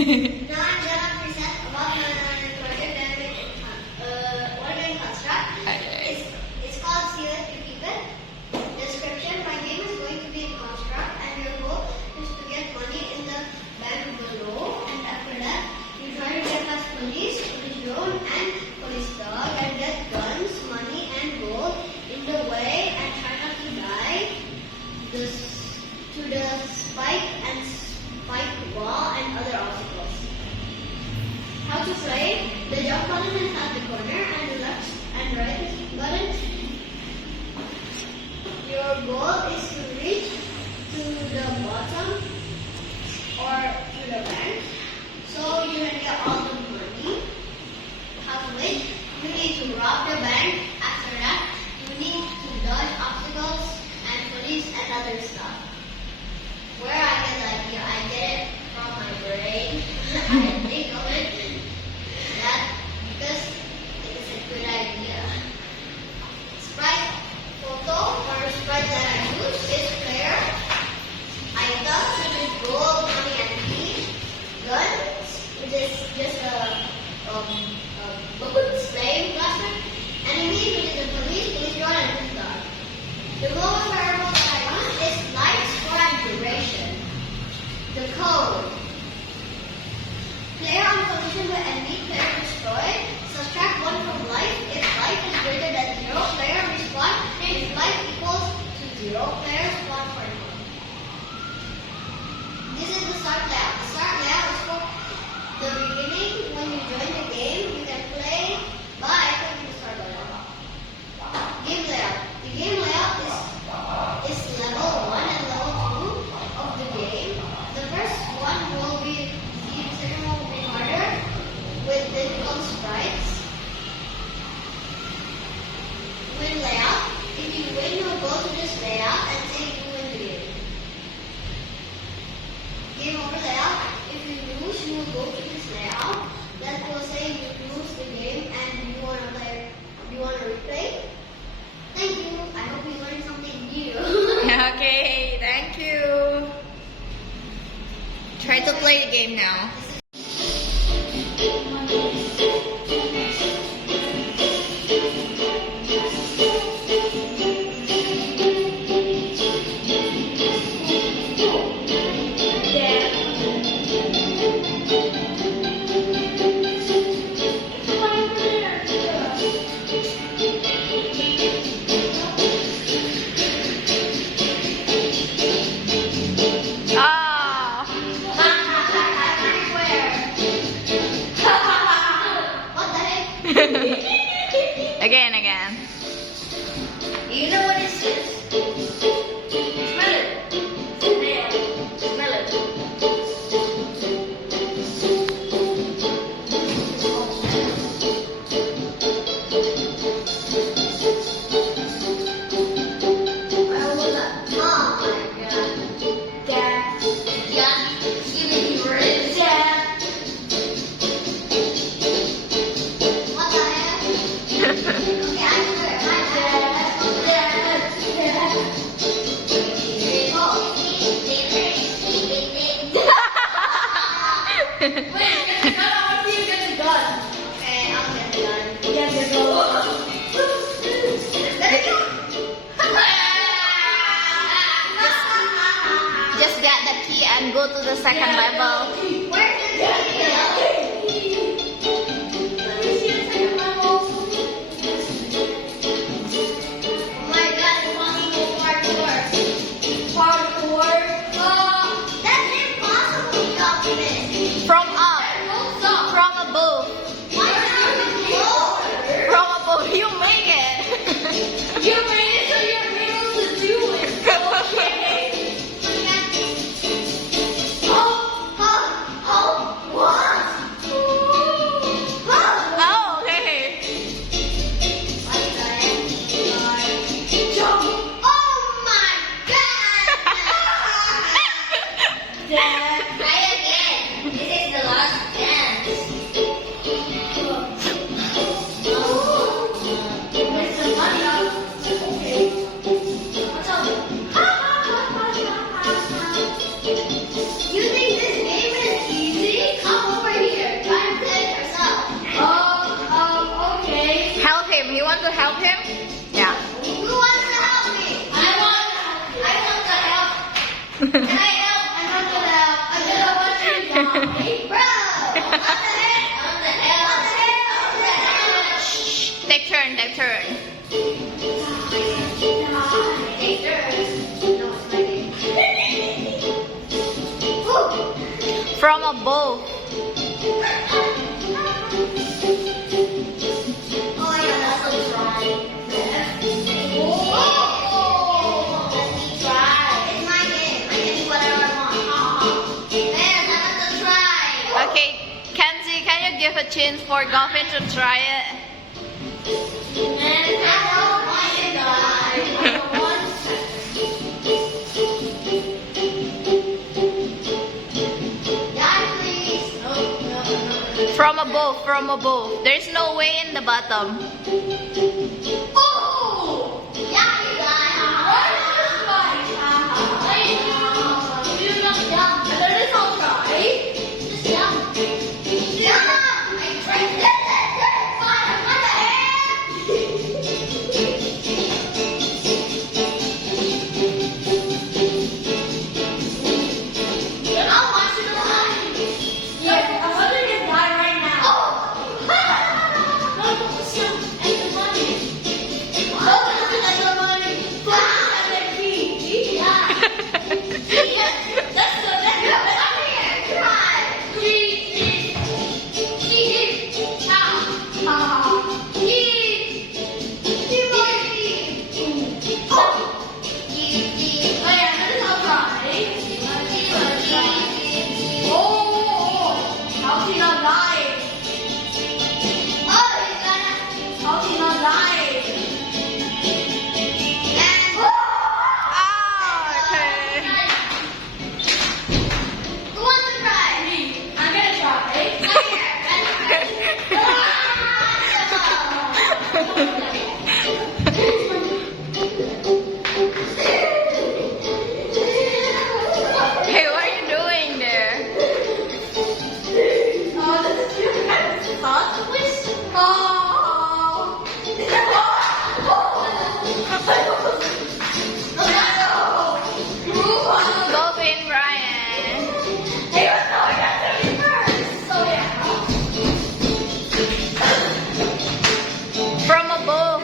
Now I'm gonna present about my project that we're doing construct. Okay. It's called See It to Keep It. Description: my game is going to be a construct, and your goal is to get money in the bank below. And after that, you try to get past police drone, and police dog, and get guns, money, and gold in the way, and try not to die. To the spike wall and other obstacles. How to play? The jump button is at the corner and the left and right button. Your goal is to reach to the bottom or to the bank. So you can get all the money. How to win? You need to rob the bank. After that, you need to dodge obstacles and police and other stuff. Where I get the idea, I get it from my brain. I think of it that because it is a good idea. Sprite photo or sprite that I use is player. Items which is gold, money, and key. Guns, which is just a flame blaster. Enemy, which is a police drone, and police dog. The global variable that I use is light, score, and duration. The code. Player on collision with enemy, player destroyed. Subtract 1 from life. If life is greater than 0, player respawn. If life equals to 0, player spawn for 1. This is the start layout. The start layout is for the beginning. When you join the game, you can play by clicking the start layout. Game layout. The game layout is level 1 and level 2 of the game. The first one will be easy, the second one will be harder with difficult sprites. Win layout. If you win, you'll go to this layout and say you win the game. Game over layout. If you lose, you will go to this layout. That will say you lose the game and you want to replay. Thank you. I hope you learned something new. Okay, thank you. Try to play the game now. Ah! What the heck? Again. You know what this is? Smell it. Smell it. Oh my god. Dad. Yeah. Give me the word. Dad. What the heck? Okay, I do it. My dad. Wait, get the gun. I want to see you get the gun. Okay, I'll get the gun. Get the gun. Let it go. Just get the key and go to the second level. Where's the key? Let me see the second level. Oh my god, impossible parkour. Parkour? That's impossible, Document. From up. Don't stop. From above. Why not the From above. You make it. You made it so you're able to do it. Okay. Oh, I'm gonna watch you die. Bro! What the heck? What the hell? What the hell? What the hell? Shh. Take turn, take turn. Take turns. No, it's my game. Ooh. From above. Oh, yeah, that's so dry. Oh! Let me try. It's my game. I can do whatever I want. Man, I have to try. Okay, Kenzie, can you give a chance for Goffin to try it? Man, I don't want to die. I don't want to. Die, please. No. From above, from above. There's no way in the bottom. Oh! Yeah, you die. You're not dumb. Let us all try. Just dumb. Dumb! I tried this. Fine. What the heck? I'll watch you die. Yeah, I'm gonna get die right now. Oh! Extra money. Oh, extra money. Yeah. That's the come here. Try. Please. Oh, okay. Who wants to try? Me. I'm gonna try. Come Hey, what are you doing there? Oh, this is too kind of sauce, please. Oh. Goffin, Brian. Hey, what's going on to me first? So yeah. From above.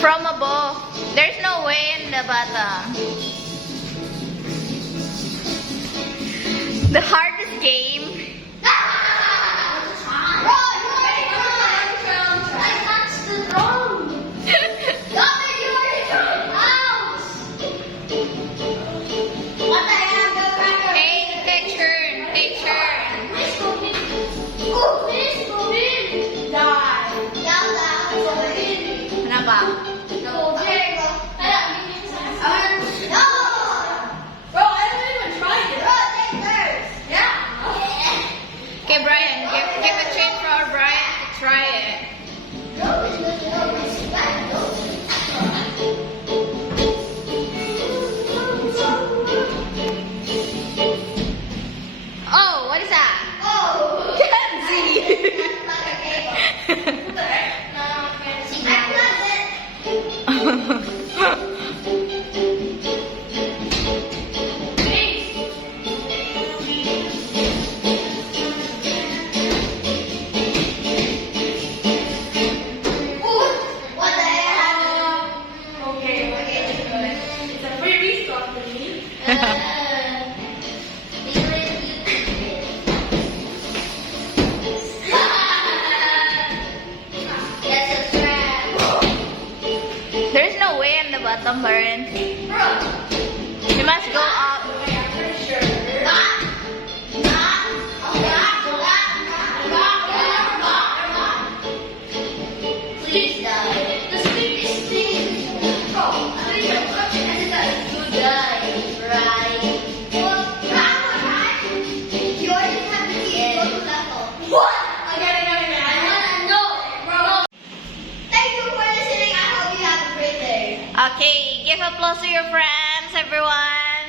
From above. There's no way in the bottom. The hardest game. Bro, you already won. I touched the drum. Gavin, you already won. Ouch. What the hell? Go cracker. Hey, take turn, take turn. Please go in. Oh, please go in. Die. Down. Go in. Kenapa? No, there you go. No. Bro, I haven't even tried it. Bro, take first. Yeah. Okay, Brian, give a chance for Brian to try it. Oh, what is that? Oh. Kenzie! What the hell? Okay. It's a free resource for me. That's a trap. There's no way in the bottom, Brian. Bro. You must go up. I'm pretty sure. Please die. The sweetest thing. Oh, I think I'm touching and you die. Right. Well, right. You already have the key. Go to level. What? I gotta know. Bro. Thank you for listening. I hope you have a great day. Okay, give applause to your friends, everyone.